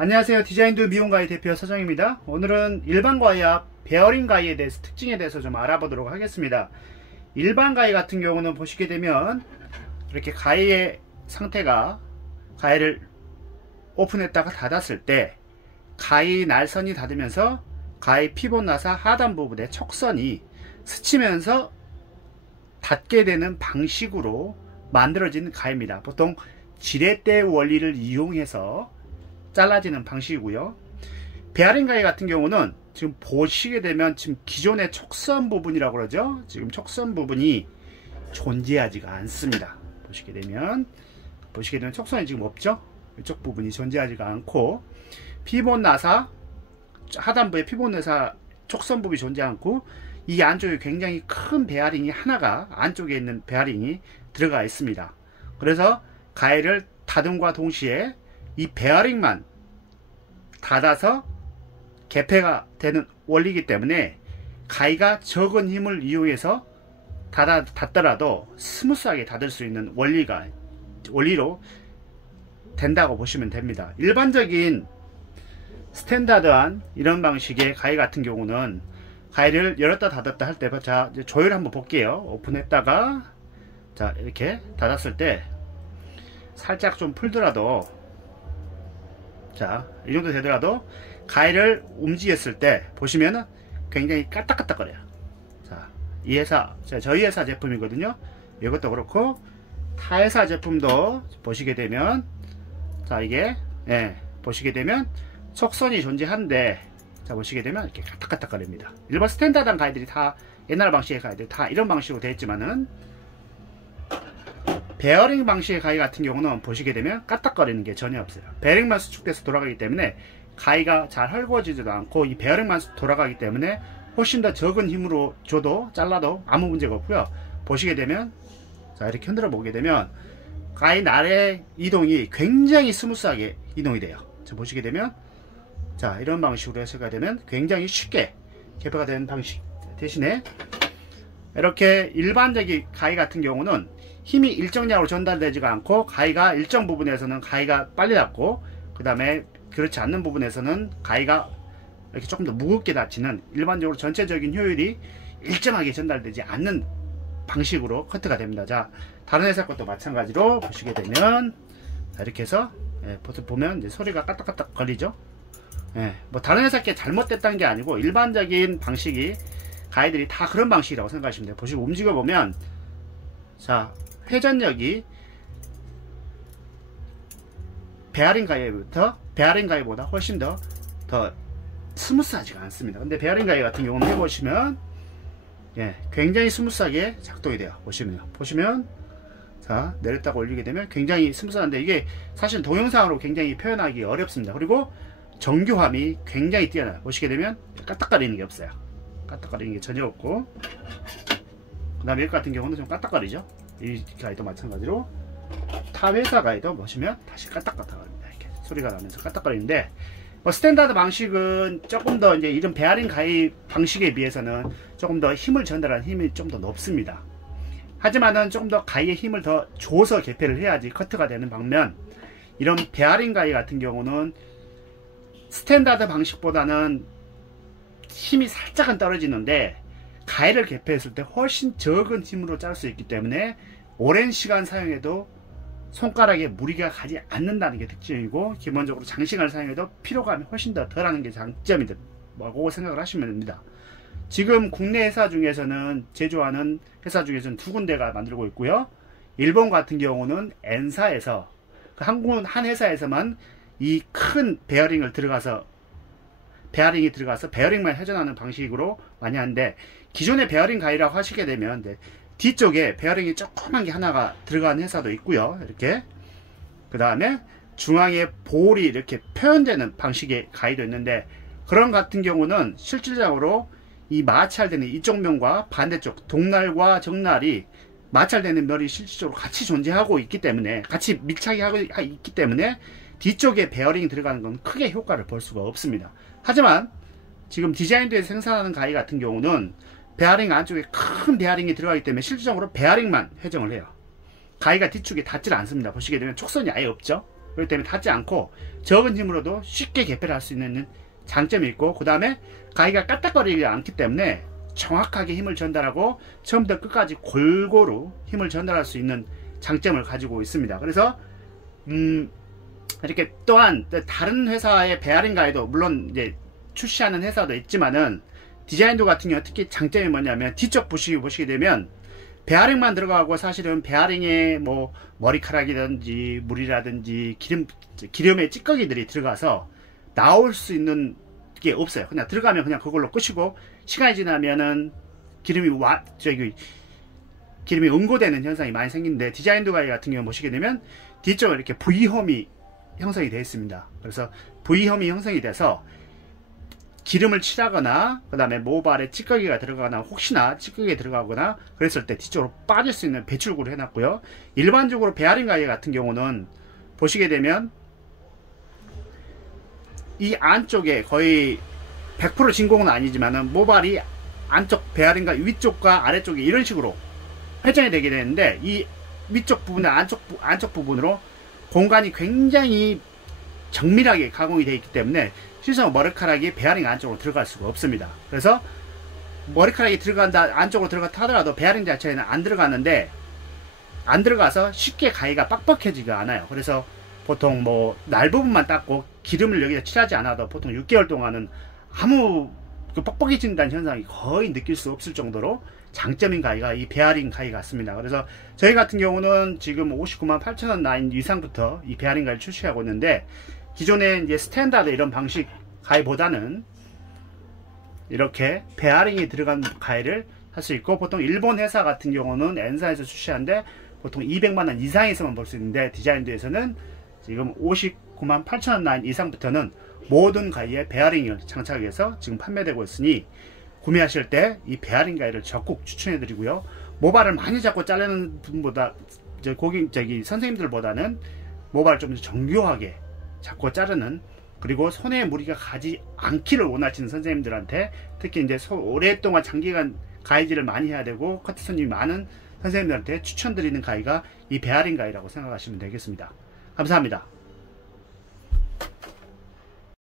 안녕하세요. 디자인드 미용가이 대표 서정입니다. 오늘은 일반 가이와 베어링 가이에 대해서 특징에 대해서 좀 알아보도록 하겠습니다. 일반 가이 같은 경우는 보시게 되면 이렇게 가이의 상태가 가이를 오픈했다가 닫았을 때 가이 날선이 닫으면서 가이 피봇 나사 하단 부분의 촉선이 스치면서 닫게 되는 방식으로 만들어진 가이입니다. 보통 지렛대 원리를 이용해서 잘라지는 방식이고요. 베어링 가이 같은 경우는 지금 보시게 되면 지금 기존의 촉선 부분이라고 그러죠. 지금 촉선 부분이 존재하지가 않습니다. 보시게 되면 촉선이 지금 없죠. 이쪽 부분이 존재하지가 않고 피봇 나사 하단부에 피봇 나사 촉선 부분이 존재하지 않고 이 안쪽에 굉장히 큰 베어링이 하나가 안쪽에 있는 베어링이 들어가 있습니다. 그래서 가이를 닫음과 동시에 이 베어링만 닫아서 개폐가 되는 원리이기 때문에 가이가 적은 힘을 이용해서 닫더라도 스무스하게 닫을 수 있는 원리로 된다고 보시면 됩니다. 일반적인 스탠다드한 이런 방식의 가이 같은 경우는 가이를 열었다 닫았다 할 때, 자, 이제 조율 한번 볼게요. 오픈했다가, 자, 이렇게 닫았을 때, 살짝 좀 풀더라도, 자, 이 정도 되더라도, 가이를 움직였을 때, 보시면은 굉장히 까딱까딱거려요. 자, 이 회사, 저희 회사 제품이거든요. 이것도 그렇고, 타 회사 제품도 보시게 되면, 자, 이게, 보시게 되면, 촉선이 존재한데, 자, 보시게 되면 이렇게 까딱까딱거립니다. 일반 스탠다드한 가이들이 다 옛날 방식의 가이들 다 이런 방식으로 되어 있지만은 베어링 방식의 가이 같은 경우는 보시게 되면 까딱거리는 게 전혀 없어요. 베어링만 수축돼서 돌아가기 때문에 가이가 잘 헐거워지지도 않고 이 베어링만 돌아가기 때문에 훨씬 더 적은 힘으로 줘도 잘라도 아무 문제가 없고요. 보시게 되면 자, 이렇게 흔들어 보게 되면 가이 날의 이동이 굉장히 스무스하게 이동이 돼요. 자, 보시게 되면 자, 이런 방식으로 해석이 되면 굉장히 쉽게 개폐가 되는 방식 대신에 이렇게 일반적인 가이 같은 경우는 힘이 일정량으로 전달되지가 않고 가이가 일정 부분에서는 가이가 빨리 닫고 그 다음에 그렇지 않는 부분에서는 가이가 이렇게 조금 더 무겁게 닫히는 일반적으로 전체적인 효율이 일정하게 전달되지 않는 방식으로 커트가 됩니다. 자, 다른 회사 것도 마찬가지로 보시게 되면 자, 이렇게 해서 보면 이제 소리가 까딱까딱 걸리죠. 뭐 다른 회사 게 잘못됐다는 게 아니고 일반적인 방식이 가이들이 다 그런 방식이라고 생각하시면 돼요. 보시고 움직여 보면 자, 회전력이 베어링 가이보다 훨씬 더 스무스하지가 않습니다. 근데 베어링 가이 같은 경우는 해보시면 굉장히 스무스하게 작동이 돼요. 보시면 자, 내렸다가 올리게 되면 굉장히 스무스한데 이게 사실 동영상으로 굉장히 표현하기 어렵습니다. 그리고 정교함이 굉장히 뛰어나요. 보시게 되면 까딱거리는 게 없어요. 까딱거리는 게 전혀 없고 그 다음에 여기 같은 경우는 좀 까딱거리죠. 이 가이도 마찬가지로 타 회사 가이도 보시면 다시 까딱까딱합니다. 이렇게 소리가 나면서 까딱거리는데 스탠다드 방식은 조금 더 이제 이런 베어링 가이 방식에 비해서는 조금 더 힘을 전달하는 힘이 좀 더 높습니다. 하지만은 조금 더 가이에 힘을 더 줘서 개폐를 해야지 커트가 되는 반면 이런 베어링 가이 같은 경우는 스탠다드 방식보다는 힘이 살짝은 떨어지는데 가이를 개폐했을 때 훨씬 적은 힘으로 짤 수 있기 때문에 오랜 시간 사용해도 손가락에 무리가 가지 않는다는 게 특징이고 기본적으로 장시간을 사용해도 피로감이 훨씬 더 덜하는 게 장점이라고 생각을 하시면 됩니다. 지금 국내 회사 중에서는 제조하는 회사 중에서는 두 군데가 만들고 있고요. 일본 같은 경우는 N사에서 한 회사에서만 이 큰 베어링이 들어가서 베어링만 회전하는 방식으로 많이 하는데 기존의 베어링 가이라고 하시게 되면 뒤쪽에 베어링이 조그만 게 하나가 들어가는 회사도 있고요. 이렇게 그 다음에 중앙에 볼이 이렇게 표현되는 방식의 가이도 있는데 그런 같은 경우는 실질적으로 이 마찰되는 이쪽 면과 반대쪽 동날과 정날이 마찰되는 면이 실질적으로 같이 존재하고 있기 때문에 같이 밀착이 하고 있기 때문에 뒤쪽에 베어링이 들어가는 건 크게 효과를 볼 수가 없습니다. 하지만 지금 디자인드에서 생산하는 가이 같은 경우는 베어링 안쪽에 큰 베어링이 들어가기 때문에 실질적으로 베어링만 회전을 해요. 가이가 뒤쪽에 닿질 않습니다. 보시게 되면 촉선이 아예 없죠. 그렇기 때문에 닿지 않고 적은 힘으로도 쉽게 개폐를 할 수 있는 장점이 있고, 그 다음에 가위가 까딱거리지 않기 때문에 정확하게 힘을 전달하고 처음부터 끝까지 골고루 힘을 전달할 수 있는 장점을 가지고 있습니다. 그래서 이렇게 또한 다른 회사의 베어링 가위도 물론 이제 출시하는 회사도 있지만은, 디자인도 같은 경우 특히 장점이 뭐냐면 뒤쪽 보시게 되면 베어링만 들어가고 사실은 베어링에 뭐 머리카락이든지 물이라든지 기름의 찌꺼기들이 들어가서 나올 수 있는 게 없어요. 그냥 들어가면 그냥 그걸로 끝이고, 시간이 지나면은 기름이 응고되는 현상이 많이 생기는데, 디자인도 가위 같은 경우 보시게 되면 뒤쪽에 이렇게 V홈이 형성이 되어 있습니다. 그래서 V홈이 형성이 돼서 기름을 칠하거나 그 다음에 모발에 찌꺼기가 들어가거나 혹시나 찌꺼기가 들어가거나 그랬을 때 뒤쪽으로 빠질 수 있는 배출구를 해놨고요. 일반적으로 베어링 가위 같은 경우는 보시게 되면 이 안쪽에 거의 100% 진공은 아니지만은 모발이 안쪽 베어링 가위 위쪽과 아래쪽에 이런 식으로 회전이 되게 되는데, 이 위쪽 부분과 안쪽 부분으로 공간이 굉장히 정밀하게 가공이 되어 있기 때문에 실제로 머리카락이 베어링 안쪽으로 들어갈 수가 없습니다. 그래서 머리카락이 안쪽으로 들어갔다 하더라도 베어링 자체에는 안 들어가는데, 안 들어가서 쉽게 가위가 빡빡해지가 않아요. 그래서 보통 뭐 날 부분만 닦고 기름을 여기다 칠하지 않아도 보통 6개월 동안은 아무 뻑뻑해진다는 현상이 거의 느낄 수 없을 정도로 장점인 가위가 이 베어링 가위 같습니다. 그래서 저희 같은 경우는 지금 598,000원 라인 이상부터 이 베어링 가위를 출시하고 있는데, 기존의 이제 스탠다드 이런 방식 가위보다는 이렇게 베어링이 들어간 가위를 할 수 있고, 보통 일본 회사 같은 경우는 엔사에서 출시하는데 보통 200만원 이상에서만 볼 수 있는데, 디자인드에서는 지금 598,000원 라인 이상부터는 모든 가위에 베어링을 장착해서 지금 판매되고 있으니, 구매하실 때 이 베어링 가위를 적극 추천해 드리고요. 모발을 많이 잡고 자르는 분보다 선생님들보다는 모발을 좀 정교하게 잡고 자르는, 그리고 손에 무리가 가지 않기를 원하시는 선생님들한테, 특히 이제 오랫동안 장기간 가위질을 많이 해야 되고 커트 손님이 많은 선생님들한테 추천드리는 가위가 이 베어링 가위라고 생각하시면 되겠습니다. 감사합니다.